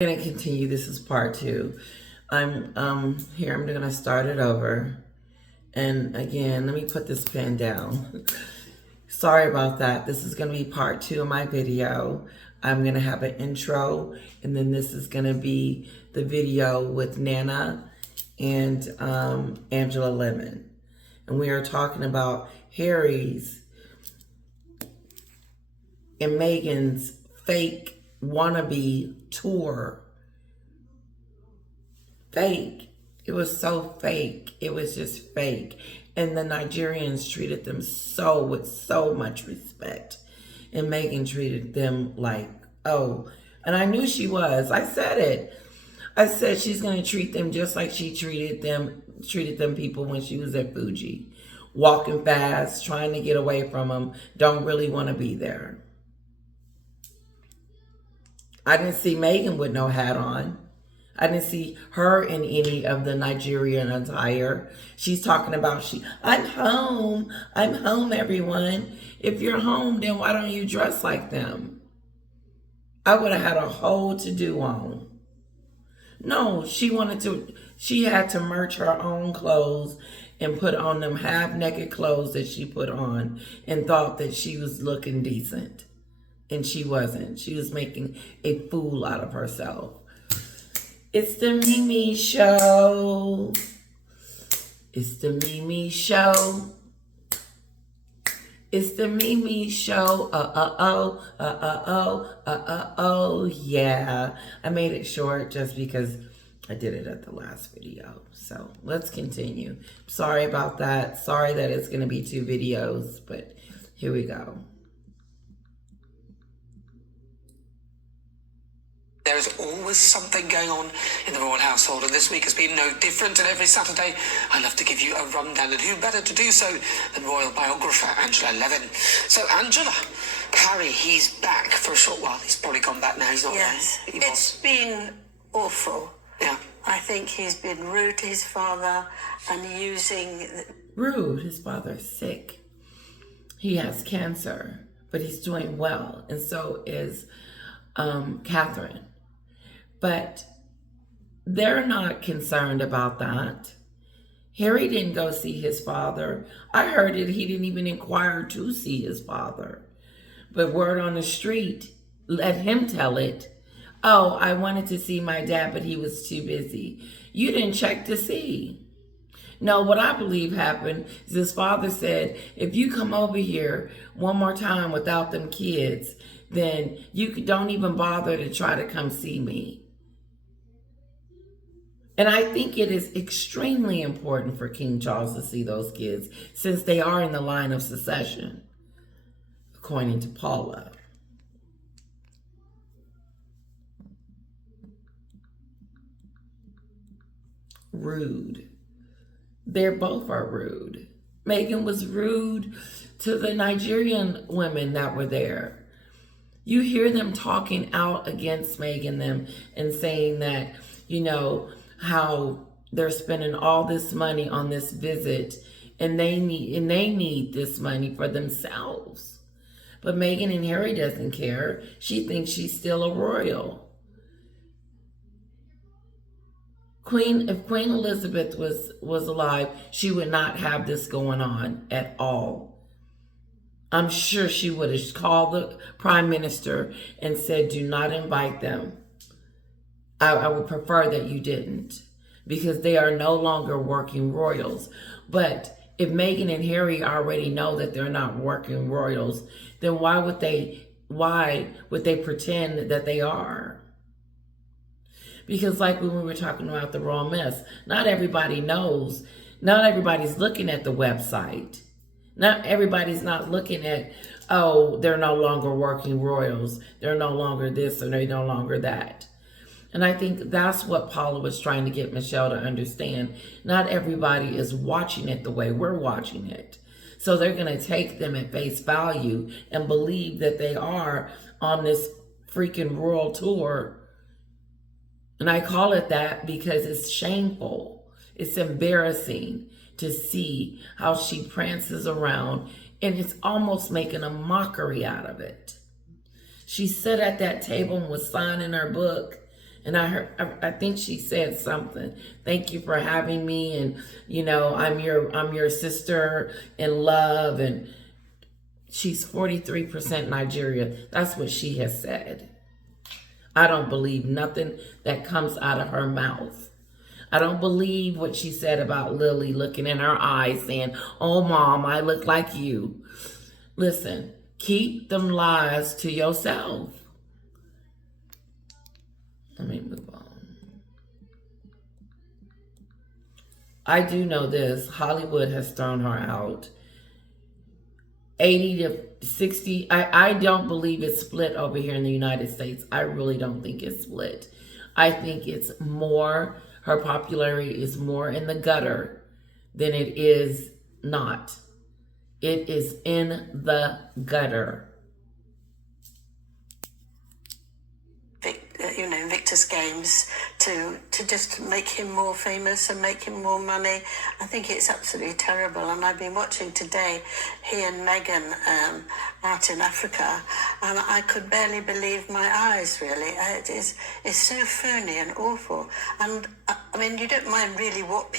I'm gonna continue. This is part two. I'm here. I'm gonna start it over. And again, let me put this pen down. Sorry about that. This is gonna be part two of my video. I'm gonna have an intro, and then this is gonna be the video with Nana and Angela Lemon. And we are talking about Harry's and Meghan's fake wannabe tour. Fake. It was so fake. It was just fake. And the Nigerians treated them with so much respect. And Meghan treated them like, oh, and I knew she was. I said it. I said she's going to treat them just like she treated them people when she was at Fuji. Walking fast, trying to get away from them, don't really want to be there. I didn't see Meghan with no hat on. I didn't see her in any of the Nigerian attire. She's talking about, I'm home, everyone. If you're home, then why don't you dress like them? I would have had a whole to-do on. No, she had to merch her own clothes and put on them half-naked clothes that she put on and thought that she was looking decent. And she wasn't. She was making a fool out of herself. It's the Mimi Show. It's the Mimi Show. It's the Mimi Show. Yeah. I made it short just because I did it at the last video. So let's continue. Sorry about that. Sorry that it's going to be 2 videos, but here we go. There is always something going on in the royal household, and this week has been no different. And every Saturday, I love to give you a rundown, and who better to do so than royal biographer Angela Lemon. So, Angela, Harry, he's back for a short while. He's probably gone back now. He's not. Yes, it's been awful. Yeah. I think he's been rude to his father and using... Rude. His father's sick. He has cancer, but he's doing well, and so is Catherine. But they're not concerned about that. Harry didn't go see his father. I heard it, he didn't even inquire to see his father. But word on the street, let him tell it. Oh, I wanted to see my dad, but he was too busy. You didn't check to see. No, what I believe happened is his father said, if you come over here one more time without them kids, then you don't even bother to try to come see me. And I think it is extremely important for King Charles to see those kids since they are in the line of succession, according to Paula. Rude. They both are rude. Meghan was rude to the Nigerian women that were there. You hear them talking out against Meghan them and saying that, you know, how they're spending all this money on this visit and they need this money for themselves. But Meghan and Harry doesn't care. She thinks she's still a royal. If Queen Elizabeth was alive, she would not have this going on at all. I'm sure she would have called the Prime Minister and said, do not invite them. I would prefer that you didn't, because they are no longer working royals. But if Meghan and Harry already know that they're not working royals, then why would they pretend that they are? Because like when we were talking about the royal mess, not everybody knows. Not everybody's looking at the website. Not everybody's not looking at, oh, they're no longer working royals. They're no longer this or they're no longer that. And I think that's what Paula was trying to get Michelle to understand. Not everybody is watching it the way we're watching it. So they're going to take them at face value and believe that they are on this freaking royal tour. And I call it that because it's shameful. It's embarrassing to see how she prances around, and it's almost making a mockery out of it. She sat at that table and was signing her book And I think she said something. Thank you for having me, and you know, I'm your sister in love. And she's 43% Nigeria. That's what she has said. I don't believe nothing that comes out of her mouth. I don't believe what she said about Lily looking in her eyes saying, "Oh, Mom, I look like you." Listen, keep them lies to yourself. Let me move on. I do know this. Hollywood has thrown her out. 80 to 60. I don't believe it's split over here in the United States. I really don't think it's split. I think it's more, her popularity is more in the gutter than it is not. It is in the gutter. Victor's games to just make him more famous and make him more money. I think it's absolutely terrible. And I've been watching today, he and Meghan out in Africa, and I could barely believe my eyes, really. It's so phony and awful. And I mean, you don't mind really what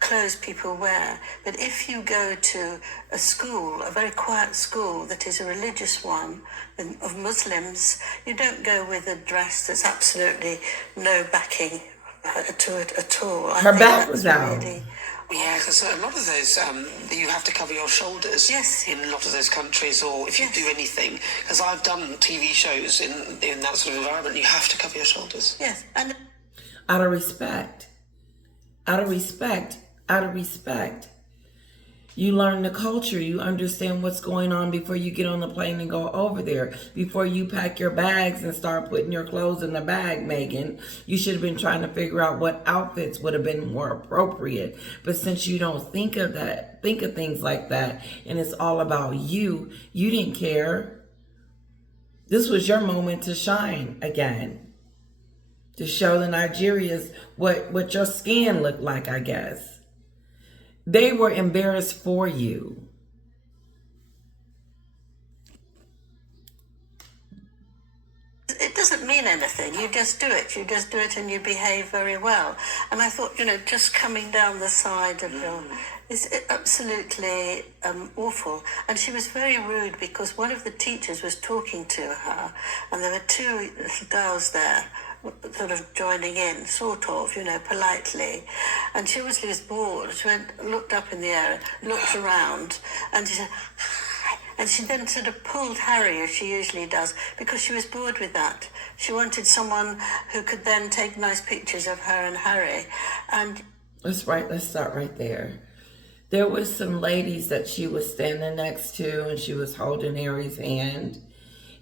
clothes people wear, but if you go to a school, a very quiet school that is a religious one of Muslims, you don't go with a dress that's absolutely no backing to it at all. Her back was out. Yeah, because a lot of those, you have to cover your shoulders. Yes. In a lot of those countries, or if you do anything. Because I've done TV shows in that sort of environment, you have to cover your shoulders. Yes, and out of respect. Out of respect. Out of respect. You learn the culture. You understand what's going on before you get on the plane and go over there. Before you pack your bags and start putting your clothes in the bag, Meghan, you should have been trying to figure out what outfits would have been more appropriate. But since you don't think of things like that, and it's all about you, you didn't care. This was your moment to shine again. To show the Nigerians what your skin looked like, I guess. They were embarrassed for you. it doesn't mean anything. You just do it. You just do it and you behave very well. And I thought, just coming down the side of your... It's absolutely awful. And she was very rude because one of the teachers was talking to her and there were two little girls there sort of joining in, politely. And she obviously was bored. She looked up in the air, looked around, and she said, "Hi." And she then sort of pulled Harry, as she usually does, because she was bored with that. She wanted someone who could then take nice pictures of her and Harry. And let's start right there. There was some ladies that she was standing next to, and she was holding Harry's hand.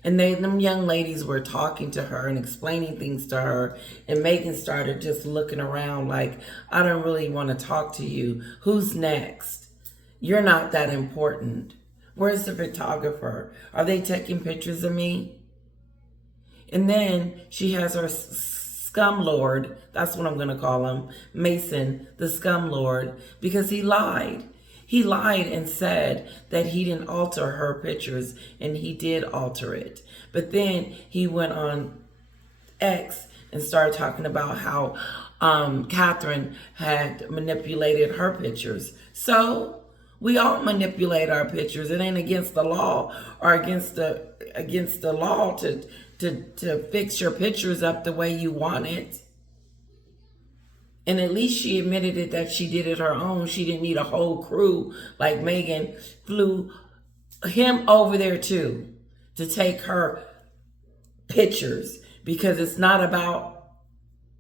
And them young ladies were talking to her and explaining things to her. And Meghan started just looking around like, I don't really want to talk to you. Who's next? You're not that important. Where's the photographer? Are they taking pictures of me? And then she has her scum lord, that's what I'm going to call him, Mason, the scum lord, because he lied. He lied and said that he didn't alter her pictures, and he did alter it. But then he went on X and started talking about how Catherine had manipulated her pictures. So we all manipulate our pictures. It ain't against the law or against the law to fix your pictures up the way you want it. And at least she admitted it that she did it her own. She didn't need a whole crew like Meghan flew him over there too to take her pictures, because it's not about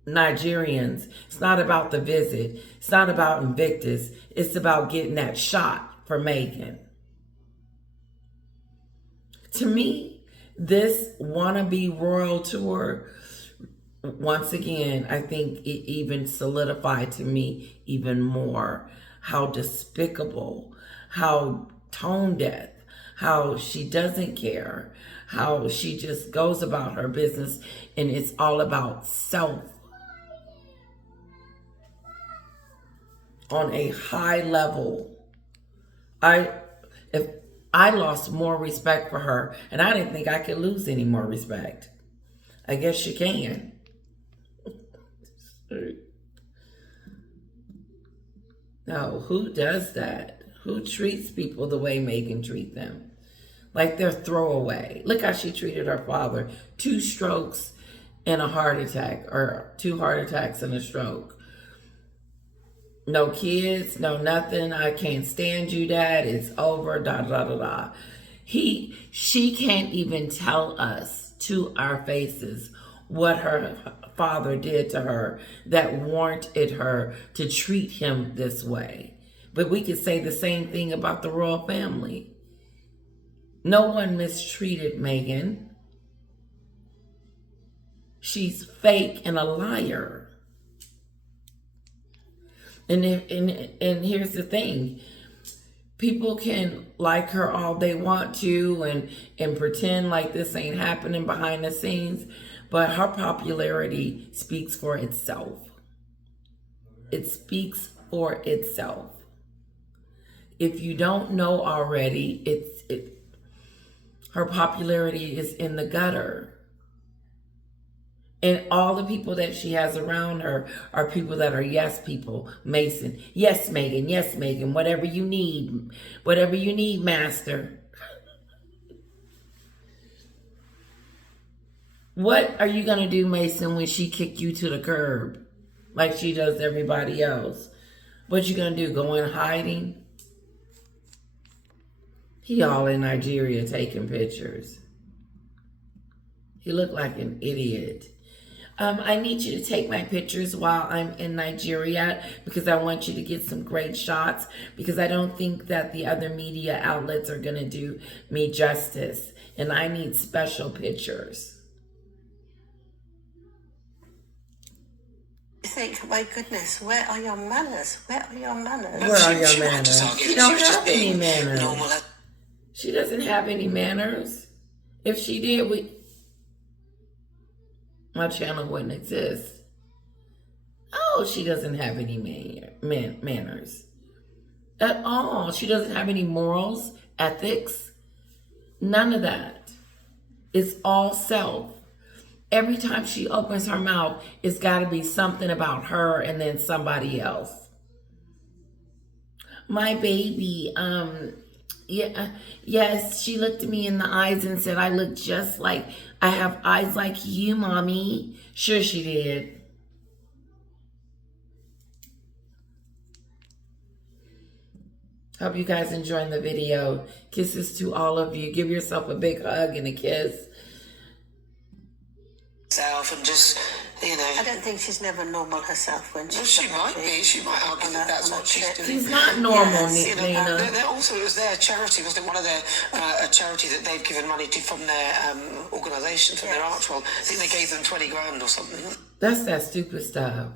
Nigerians. It's not about the visit. It's not about Invictus. It's about getting that shot for Meghan. To me, this wannabe royal tour, once again, I think it even solidified to me even more how despicable, how tone deaf, how she doesn't care, how she just goes about her business and it's all about self on a high level. If I lost more respect for her, and I didn't think I could lose any more respect. I guess you can. No, who does that? Who treats people the way Meghan treat them? Like they're throwaway. Look how she treated her father. 2 strokes and a heart attack, or 2 heart attacks and a stroke. No kids, no nothing. I can't stand you, Dad. It's over. Da da da da. She can't even tell us to our faces what her father did to her that warranted her to treat him this way. But we could say the same thing about the royal family. No one mistreated Meghan. She's fake and a liar. And here's the thing. People can like her all they want to and pretend like this ain't happening behind the scenes, but her popularity speaks for itself. It speaks for itself. If you don't know already, her popularity is in the gutter. And all the people that she has around her are people that are yes people. Mason, yes Meghan, yes Meghan, whatever you need, master. What are you going to do, Mason, when she kick you to the curb like she does everybody else? What you going to do, go in hiding? He all in Nigeria taking pictures. He looked like an idiot. I need you to take my pictures while I'm in Nigeria because I want you to get some great shots, because I don't think that the other media outlets are going to do me justice, and I need special pictures. You think, my goodness, where are your manners? Where are your manners? Where are your manners? She don't have any manners. She doesn't have any manners. If she did, my channel wouldn't exist. Oh, she doesn't have any manners at all. She doesn't have any morals, ethics, none of that. It's all self. Every time she opens her mouth, it's got to be something about her and then somebody else. My baby, yes, she looked at me in the eyes and said, I look just like, I have eyes like you, Mommy. Sure she did. Hope you guys enjoying the video. Kisses to all of you. Give yourself a big hug and a kiss. And just, I don't think she's never normal herself when she's... Well, she might be. She might argue that that's what she's doing. She's not normal, yes. Nina. Also, it was their charity, wasn't it? One of their, a charity that they've given money to from their organisation, from their arch roll. I think they gave them 20 grand or something. That's that stupid stuff.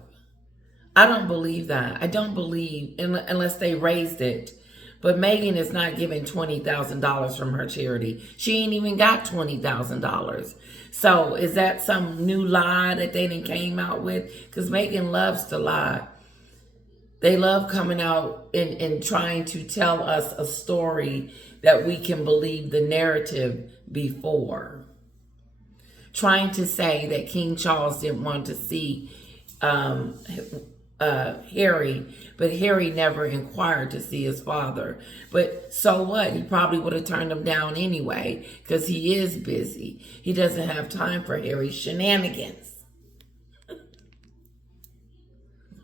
I don't believe that. I don't believe, unless they raised it. But Meghan is not giving $20,000 from her charity. She ain't even got $20,000. So is that some new lie that they done came out with? Because Meghan loves to lie. They love coming out and trying to tell us a story that we can believe the narrative before. Trying to say that King Charles didn't want to see Harry, but Harry never inquired to see his father. But so what? He probably would have turned him down anyway, because he is busy. He doesn't have time for Harry's shenanigans.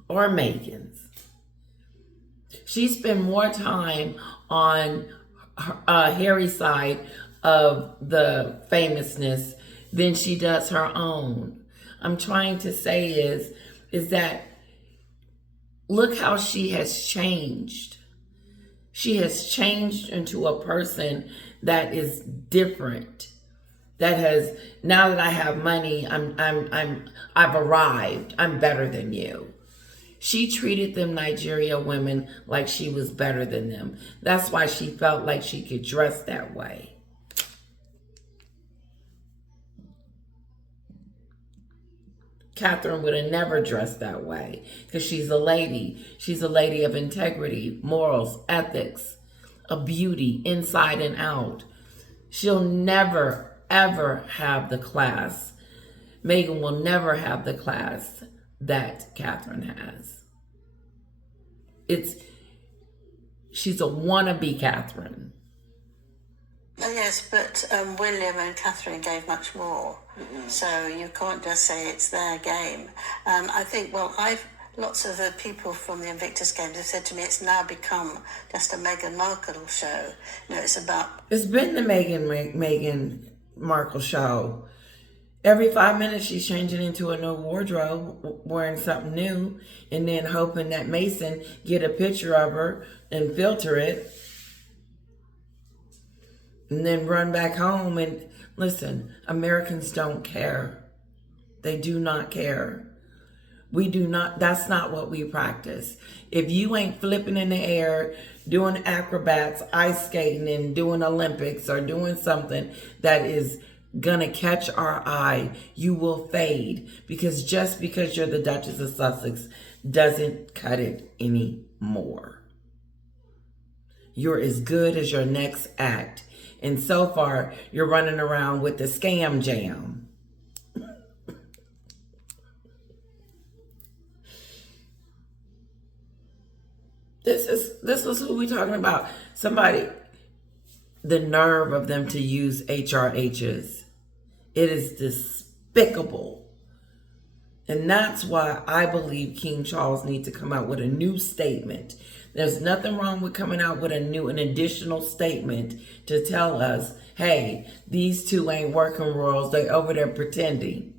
Or Meghan's. She spent more time on Harry's side of the famousness than she does her own. I'm trying to say is that look how she has changed. She has changed into a person that is different. That has, now that I have money, I've arrived. I'm better than you. She treated them Nigeria women like she was better than them. That's why she felt like she could dress that way. Catherine would have never dressed that way because she's a lady. She's a lady of integrity, morals, ethics, a beauty inside and out. She'll never, ever have the class. Meghan will never have the class that Catherine has. She's a wannabe Catherine. Yes, but William and Catherine gave much more. So you can't just say it's their game. I think, lots of the people from the Invictus Games have said to me it's now become just a Meghan Markle show. It's about... It's been the Meghan Markle show. Every 5 minutes she's changing into a new wardrobe, wearing something new, and then hoping that Mason get a picture of her and filter it, and then run back home. And listen, Americans don't care. They do not care. We do not, that's not what we practice. If you ain't flipping in the air, doing acrobats, ice skating, and doing Olympics, or doing something that is gonna catch our eye, you will fade. Because just because you're the Duchess of Sussex doesn't cut it anymore. You're as good as your next act. And so far, you're running around with the scam jam. This is who we talking about. Somebody, the nerve of them to use HRHs. It is despicable. And that's why I believe King Charles needs to come out with a new statement. There's nothing wrong with coming out with an additional statement to tell us, hey, these two ain't working royals. They over there pretending.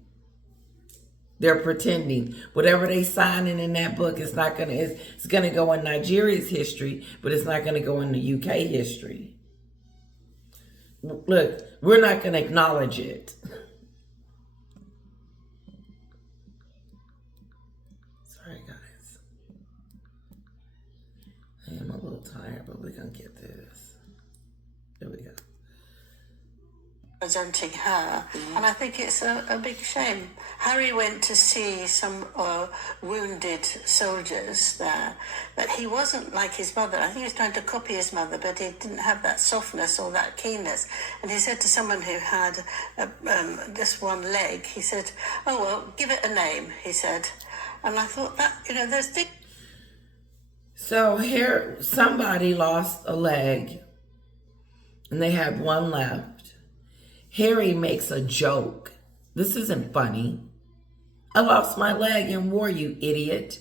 They're pretending. Whatever they signing in that book is not gonna. It's gonna go in Nigeria's history, but it's not gonna go in the UK history. Look, we're not gonna acknowledge it. Sorry, guys. I am a little tired, but we're gonna get this. There we go. Presenting her, and I think it's a big shame. Harry went to see some wounded soldiers there, but he wasn't like his mother. I think he was trying to copy his mother, but he didn't have that softness or that keenness. And he said to someone who had just one leg, he said, "Oh well, give it a name," he said. And I thought that, there's things. So here, somebody lost a leg, and they had one left. Harry makes a joke. This isn't funny. I lost my leg in war, you idiot.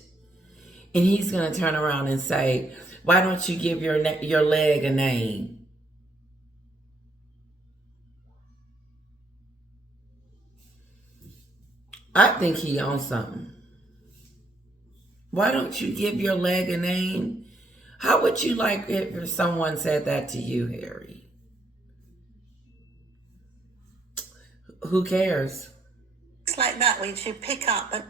And he's going to turn around and say, why don't you give your leg a name? I think he owns something. Why don't you give your leg a name? How would you like it if someone said that to you, Harry? Who cares? It's like that, which you pick up, but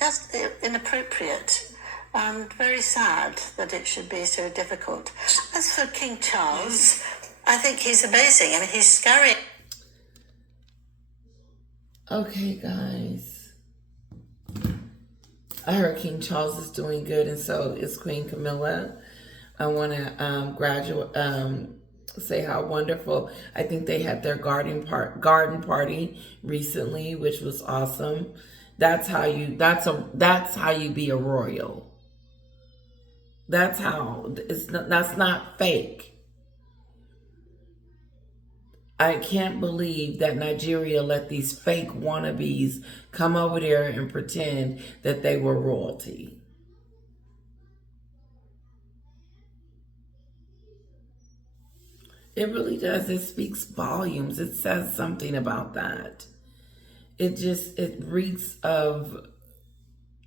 just inappropriate and very sad that it should be so difficult. As for King Charles, I think he's amazing. I mean, he's scary. Okay, guys. I heard King Charles is doing good, and so is Queen Camilla. I want to say how wonderful. I think they had their garden party recently, which was awesome. That's how you be a royal. That's not fake. I can't believe that Nigeria let these fake wannabes come over there and pretend that they were royalty. It really does. It speaks volumes. It says something about that. It reeks of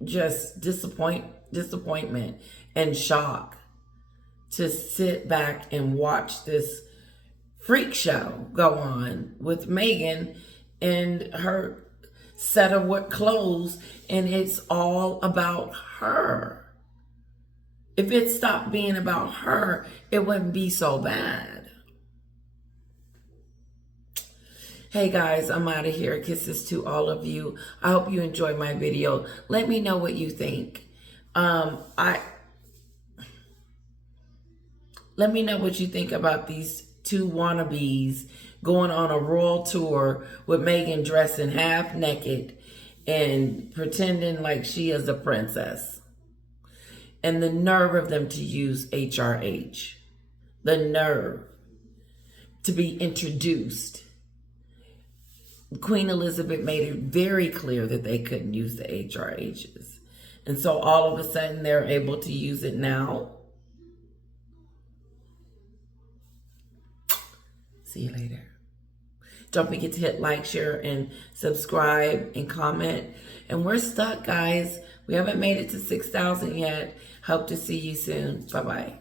just disappointment and shock to sit back and watch this freak show go on with Meghan and her set of what clothes, and it's all about her. If it stopped being about her, it wouldn't be so bad. Hey guys, I'm out of here. Kisses to all of you. I hope you enjoyed my video. Let me know what you think. Let me know what you think about these two wannabes going on a royal tour with Meghan dressing half naked and pretending like she is a princess. And the nerve of them to use HRH. The nerve to be introduced. Queen Elizabeth made it very clear that they couldn't use the HRHs. And so all of a sudden they're able to use it now. See you later. Don't forget to hit like, share, and subscribe and comment. And we're stuck, guys. We haven't made it to 6,000 yet. Hope to see you soon. Bye-bye.